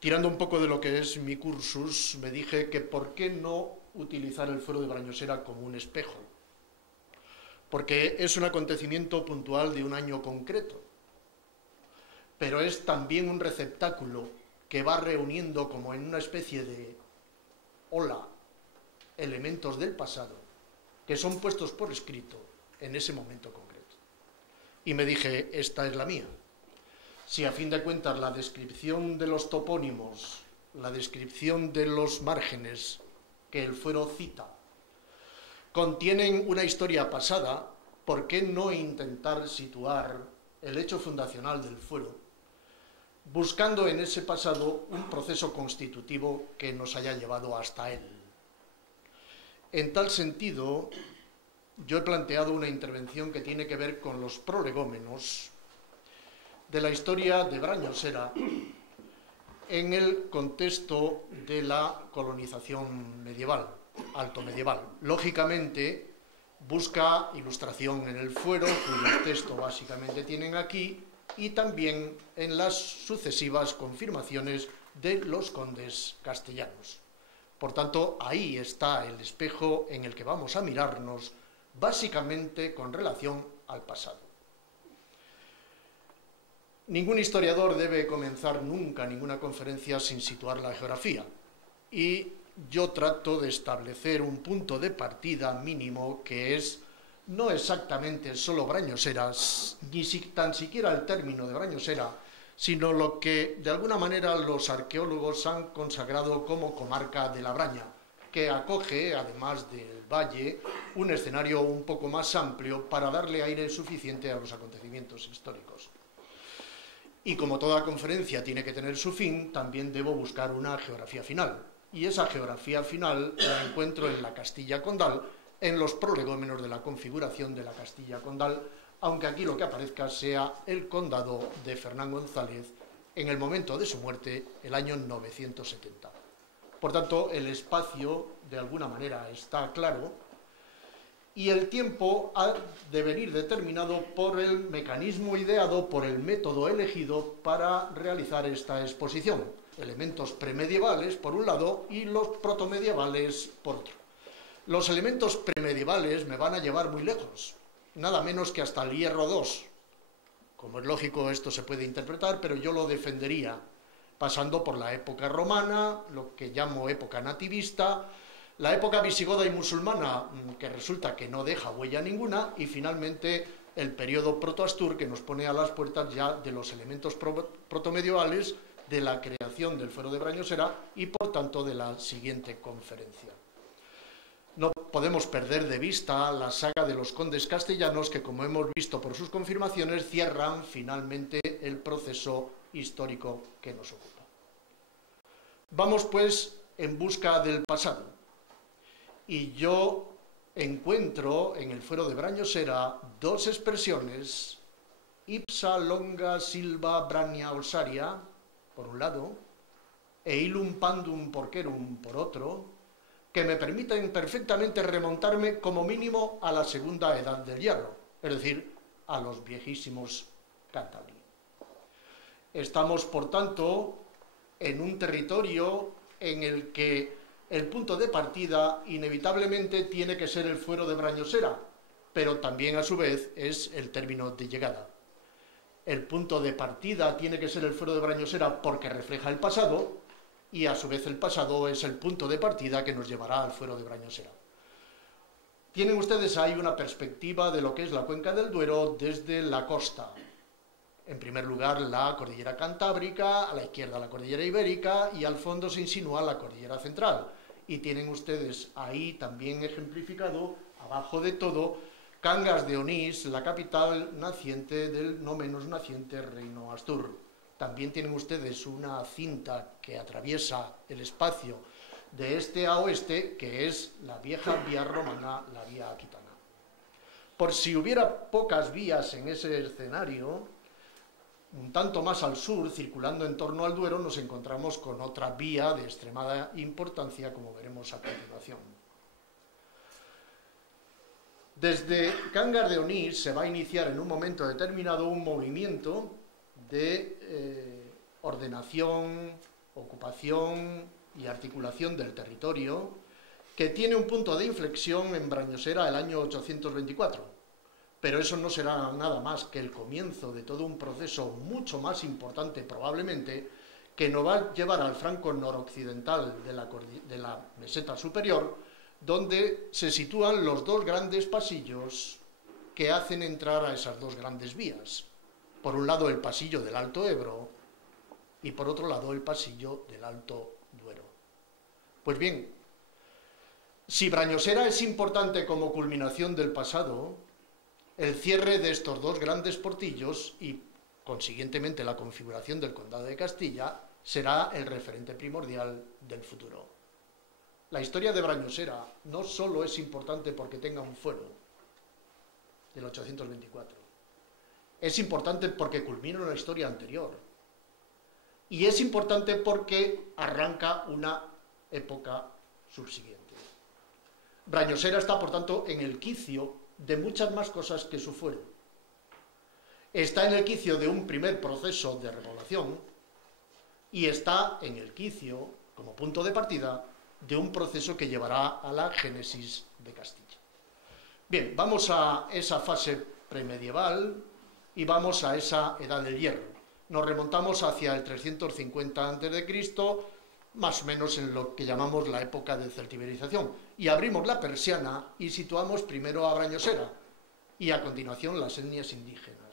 tirando un poco de lo que es mi cursus, me dije que por qué no utilizar el fuero de Brañosera como un espejo, porque es un acontecimiento puntual de un año concreto, pero es también un receptáculo que va reuniendo como en una especie de ola elementos del pasado que son puestos por escrito en ese momento concreto. Y me dije, esta es la mía. Si a fin de cuentas la descripción de los topónimos, la descripción de los márgenes que el fuero cita, contienen una historia pasada, ¿por qué no intentar situar el hecho fundacional del fuero, buscando en ese pasado un proceso constitutivo que nos haya llevado hasta él? En tal sentido, yo he planteado una intervención que tiene que ver con los prolegómenos de la historia de Brañosera en el contexto de la colonización medieval, alto medieval. Lógicamente, busca ilustración en el fuero, cuyo texto básicamente tienen aquí, y también en las sucesivas confirmaciones de los condes castellanos. Por tanto, ahí está el espejo en el que vamos a mirarnos, básicamente con relación al pasado. Ningún historiador debe comenzar nunca ninguna conferencia sin situar la geografía, y yo trato de establecer un punto de partida mínimo que es no exactamente solo Brañosera, ni tan siquiera el término de Brañosera, sino lo que de alguna manera los arqueólogos han consagrado como comarca de la Braña, que acoge, además del valle, un escenario un poco más amplio para darle aire suficiente a los acontecimientos históricos. Y como toda conferencia tiene que tener su fin, también debo buscar una geografía final. Y esa geografía final la encuentro en la Castilla condal, en los prolegómenos de la configuración de la Castilla condal, aunque aquí lo que aparezca sea el condado de Fernán González en el momento de su muerte, el año 970. Por tanto, el espacio, de alguna manera, está claro, y el tiempo ha de venir determinado por el mecanismo ideado, por el método elegido para realizar esta exposición. Elementos premedievales, por un lado, y los protomedievales, por otro. Los elementos premedievales me van a llevar muy lejos, nada menos que hasta el Hierro II. Como es lógico, esto se puede interpretar, pero yo lo defendería pasando por la época romana, lo que llamo época nativista, la época visigoda y musulmana, que resulta que no deja huella ninguna, y finalmente el periodo protoastur, que nos pone a las puertas ya de los elementos protomedievales de la creación del fuero de Brañosera y, por tanto, de la siguiente conferencia. No podemos perder de vista la saga de los condes castellanos que, como hemos visto por sus confirmaciones, cierran finalmente el proceso histórico que nos ocupa. Vamos, pues, en busca del pasado. Y yo encuentro en el fuero de Brañosera dos expresiones, ipsa longa silva brania ossaria, por un lado, e illum pandum porquerum, por otro, que me permiten perfectamente remontarme como mínimo a la segunda edad del hierro, es decir, a los viejísimos Cátali. Estamos, por tanto, en un territorio en el que el punto de partida inevitablemente tiene que ser el fuero de Brañosera, pero también a su vez es el término de llegada. El punto de partida tiene que ser el fuero de Brañosera porque refleja el pasado, y a su vez el pasado es el punto de partida que nos llevará al fuero de Brañosera. Tienen ustedes ahí una perspectiva de lo que es la cuenca del Duero desde la costa. En primer lugar, la cordillera cantábrica, a la izquierda la cordillera ibérica, y al fondo se insinúa la cordillera central. Y tienen ustedes ahí también ejemplificado, abajo de todo, Cangas de Onís, la capital naciente del no menos naciente reino Astur. También tienen ustedes una cinta que atraviesa el espacio de este a oeste, que es la vieja vía romana, la vía aquitana. Por si hubiera pocas vías en ese escenario, un tanto más al sur, circulando en torno al Duero, nos encontramos con otra vía de extremada importancia, como veremos a continuación. Desde Cangas de Onís se va a iniciar en un momento determinado un movimiento de ordenación ocupación y articulación del territorio, que tiene un punto de inflexión en Brañosera el año 824. Pero eso no será nada más que el comienzo de todo un proceso mucho más importante, probablemente, que nos va a llevar al flanco noroccidental de la meseta superior, donde se sitúan los dos grandes pasillos que hacen entrar a esas dos grandes vías. Por un lado el pasillo del Alto Ebro y por otro lado el pasillo del Alto Duero. Pues bien, si Brañosera es importante como culminación del pasado, el cierre de estos dos grandes portillos y, consiguientemente, la configuración del Condado de Castilla será el referente primordial del futuro. La historia de Brañosera no solo es importante porque tenga un fuero del 824, es importante porque culmina una historia anterior y es importante porque arranca una época subsiguiente. Brañosera está, por tanto, en el quicio de muchas más cosas que su fuero. Está en el quicio de un primer proceso de repoblación y está en el quicio, como punto de partida, de un proceso que llevará a la génesis de Castilla. Bien, vamos a esa fase premedieval y vamos a esa edad del hierro. Nos remontamos hacia el 350 a.C., más o menos en lo que llamamos la época de celtiberización, y abrimos la persiana y situamos primero a Brañosera y a continuación las etnias indígenas.